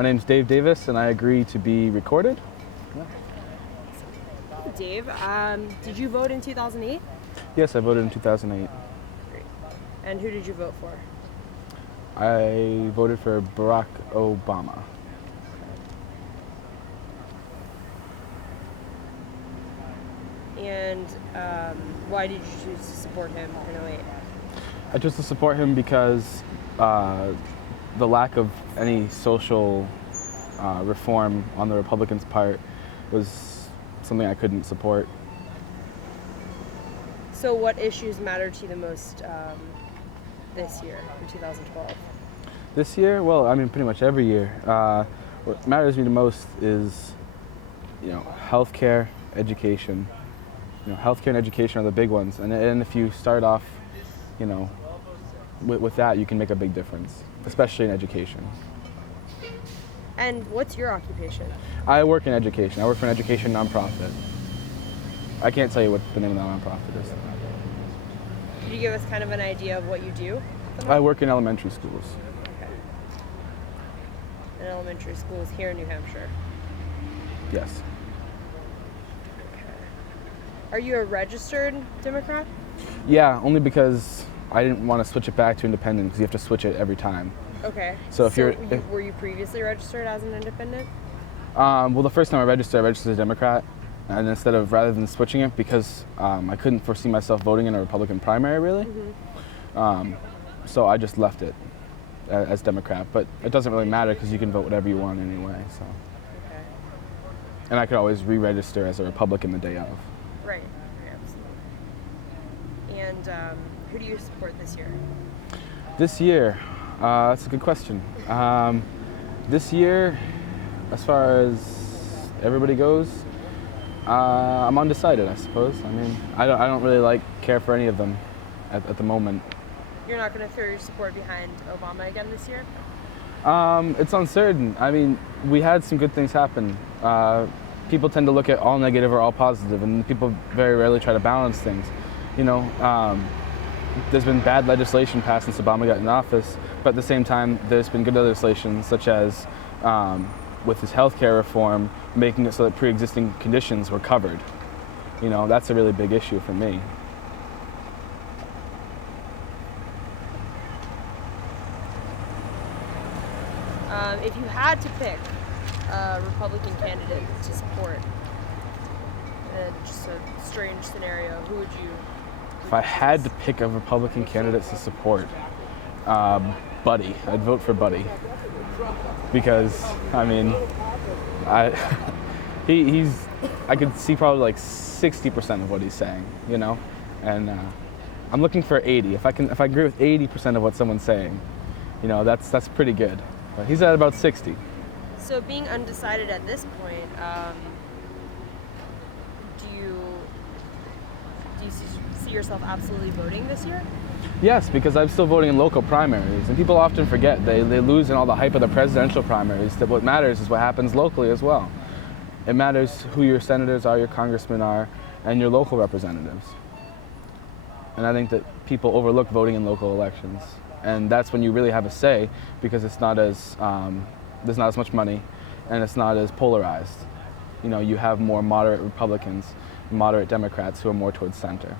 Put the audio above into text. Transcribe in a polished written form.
My name's Dave Davis, and I agree to be recorded. Dave, did you vote in 2008? Yes, I voted in 2008. Great. And who did you vote for? I voted for Barack Obama. And why did you choose to support him in 2008? I chose to support him because the lack of any social reform on the Republicans' part was something I couldn't support. So what issues matter to you the most this year, in 2012? This year, well, I mean, pretty much every year. What matters to me the most is, healthcare, education. Healthcare and education are the big ones, and if you start off, with that, you can make a big difference, especially in education. And what's your occupation? I work in education. I work for an education nonprofit. I can't tell you what the name of that nonprofit is. Could you give us kind of an idea of what you do? I work in elementary schools. Okay. In elementary schools here in New Hampshire. Yes. Okay. Are you a registered Democrat? Yeah, only because I didn't want to switch it back to independent because you have to switch it every time. Okay. So were you previously registered as an independent? Well, the first time I registered as a Democrat, and rather than switching it, because I couldn't foresee myself voting in a Republican primary, really. Mm-hmm. So I just left it as Democrat. But it doesn't really matter because you can vote whatever you want anyway. So. Okay. And I could always re-register as a Republican the day of. Right. Absolutely. And who do you support this year? This year, that's a good question. This year, as far as everybody goes, I'm undecided, I suppose. I mean, I don't really care for any of them at the moment. You're not going to throw your support behind Obama again this year? It's uncertain. I mean, we had some good things happen. People tend to look at all negative or all positive, and people very rarely try to balance things. There's been bad legislation passed since Obama got in office, but at the same time, there's been good legislation, such as with his healthcare reform, making it so that pre-existing conditions were covered. That's a really big issue for me. If you had to pick a Republican candidate to support in just a strange scenario, who would you? If I had to pick a Republican candidate to support, Buddy. I'd vote for Buddy. Because, I mean, I could see probably 60% of what he's saying, and I'm looking for 80. If I agree with 80% of what someone's saying, that's pretty good. But he's at about 60. So being undecided at this point, do you see yourself absolutely voting this year? Yes, because I'm still voting in local primaries, and people often forget they lose in all the hype of the presidential primaries. That what matters is what happens locally as well. It matters who your senators are, your congressmen are, and your local representatives. And I think that people overlook voting in local elections, and that's when you really have a say, because it's not as there's not as much money, and it's not as polarized. You have more moderate Republicans, moderate Democrats who are more towards center.